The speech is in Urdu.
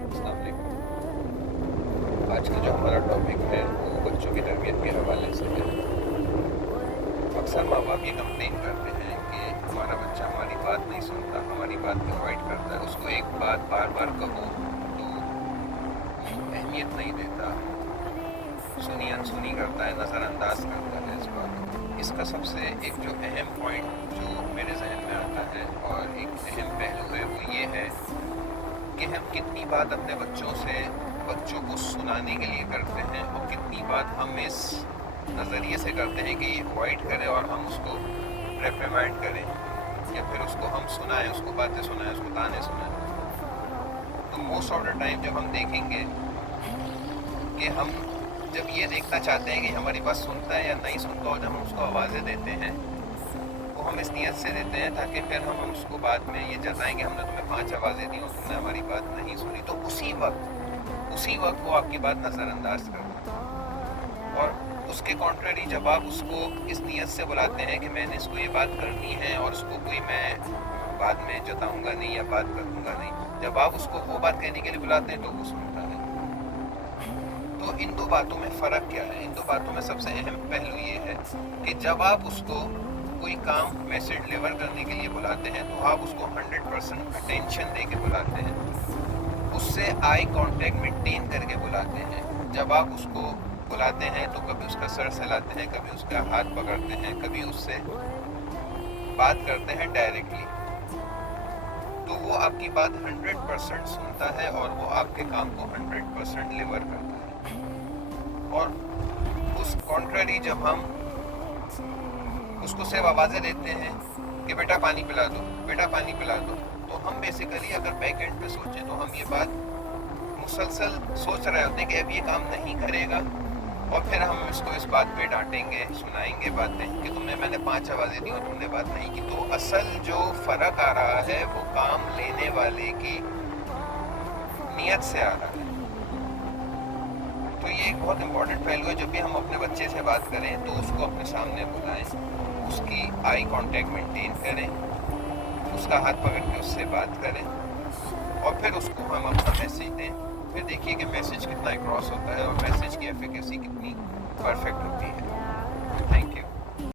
السلام علیکم۔ آج کا جو ہمارا ٹاپک ہے وہ بچوں کی تربیت کے حوالے سے ہے۔ اکثر ماں باپ یہ کمپلین کرتے ہیں کہ ہمارا بچہ ہماری بات نہیں سنتا، ہماری بات کو اوائڈ کرتا ہے، اس کو ایک بات بار بار کہو تو اہمیت نہیں دیتا، سنی انسنی کرتا ہے، نظر انداز کرتا ہے اس بات کو۔ اس کا سب سے ایک جو اہم پوائنٹ جو میرے ذہن میں آتا ہے اور ایک اہم پہلو ہے وہ یہ ہے کہ ہم کتنی بات اپنے بچوں کو سنانے کے لیے کرتے ہیں اور کتنی بات ہم اس نظریے سے کرتے ہیں کہ یہ اوائڈ کرے اور ہم اس کو ریپریمینڈ کریں یا پھر اس کو ہم سنائیں، اس کو باتیں سنائیں، اس کو تانے سنائیں۔ تو موسٹ آف دا ٹائم جب ہم دیکھیں گے کہ ہم جب یہ دیکھنا چاہتے ہیں کہ ہماری بات سنتا ہے یا نہیں سنتا، اور جب ہم اس کو آوازیں دیتے ہیں وہ ہم اس نیت سے دیتے ہیں تاکہ پھر ہم اس کو بعد میں یہ جتائیں کہ ہم نے تمہیں 5 آوازیں دی اور تم نے ہماری بات نہیں سنی، تو اسی وقت وہ آپ کی بات نظر انداز کر دیتا ہے۔ اور اس کے کانٹریری جب آپ اس کو اس نیت سے بلاتے ہیں کہ میں نے اس کو یہ بات کرنی ہے اور اس کو کوئی میں بعد میں جتاؤں گا نہیں یا بات کروں گا نہیں، جب آپ اس کو وہ بات کہنے کے لیے بلاتے ہیں تو وہ سنتا ہے۔ تو ان دو باتوں میں فرق کیا ہے؟ ان دو باتوں میں سب سے اہم پہلو یہ ہے کہ جب آپ اس کو کوئی کام میسج ڈلیور کرنے کے لیے بلاتے ہیں تو آپ اس کو 100% اٹینشن دے کے بلاتے ہیں، اس سے آئی کانٹیکٹ مینٹین کر کے بلاتے ہیں۔ جب آپ اس کو بلاتے ہیں تو کبھی اس کا سر سلاتے ہیں، کبھی اس کا ہاتھ پکڑتے ہیں، کبھی اس سے بات کرتے ہیں ڈائریکٹلی، تو وہ آپ کی بات 100% سنتا ہے اور وہ آپ کے کام کو 100% ڈلیور کرتا ہے۔ اور اس کانٹریری جب ہم اس کو صرف آوازیں دیتے ہیں کہ بیٹا پانی پلا دو، بیٹا پانی پلا دو، تو ہم بیسیکلی اگر بیک اینڈ پہ سوچیں تو ہم یہ بات مسلسل سوچ رہے ہوتے ہیں کہ اب یہ کام نہیں کرے گا، اور پھر ہم اس کو اس بات پہ ڈانٹیں گے، سنائیں گے باتیں کہ میں نے 5 آوازیں دی اور تم نے بات نہیں کی۔ تو اصل جو فرق آ رہا ہے وہ کام لینے والے کی نیت سے آ رہا ہے۔ تو یہ ایک بہت امپورٹنٹ پہلو ہے، جب بھی ہم اپنے بچے سے بات کریں تو اس کو اپنے سامنے بلائیں، اس کی آئی کانٹیکٹ مینٹین کریں، اس کا ہاتھ پکڑ کے اس سے بات کریں، اور پھر اس کو ہم اپنا میسیج دیں۔ پھر دیکھیے کہ میسیج کتنا کراس ہوتا ہے اور میسیج کی ایفیکیسی کتنی پرفیکٹ ہوتی ہے۔ Thank you.